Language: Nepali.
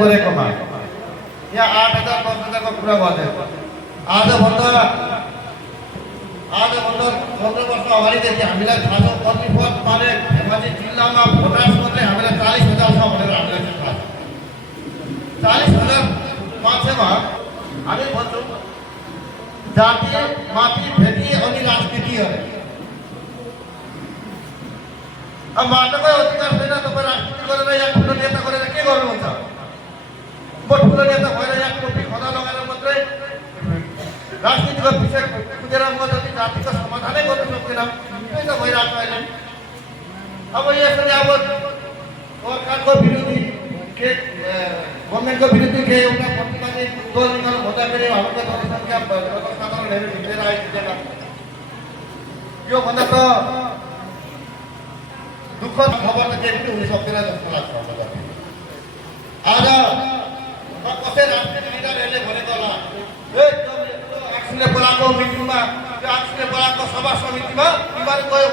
गरेको मा यहाँ 8,000 10,000 को कुरा गर्दै आजभन्दा 15 वर्ष अगाडिदेखि हामीलाई थाहा छ कतिपय पाले धेमाजी जिल्लामा भोटार्स मात्रै हामीलाई 40,000 छ भनेर हामीलाई थाहा छ। 40,000 मान्छेमा हामी भन्छौँ जाति माथि भेटी अनि राजनीति अरे अब माटोकै अधिकार छैन तपाईँ राजनीति गरेर या ठुलो नेता गरेर के गर्नुहुन्छ? ठुलो नेता भएर यहाँ टोपी खदा लगाएर मात्रै राजनीतिको विषय बुझेर म जति जातिको समाधानै गर्न सक्दिनँ त्यही त भइरहेको अहिले। अब यसरी अब सरकारको विरोधी के गभर्मेन्टको विरुद्ध के एउटा प्रतिवादी दल निकाल्नु भन्दाखेरि हाम्रो जनसङ्ख्या साधारणहरू हिँडेर आइपुगेन। योभन्दा त दुःखद खबर त केही पनि हुन सक्दैन जस्तो लाग्छ मलाई। आज कसै राजनीतिक लिडरहरूले भनेको होला आक्सीले बोलाएको मिटिङमा त्यो आक्सीले बोलाएको सभा समितिमा तिमीहरू गयो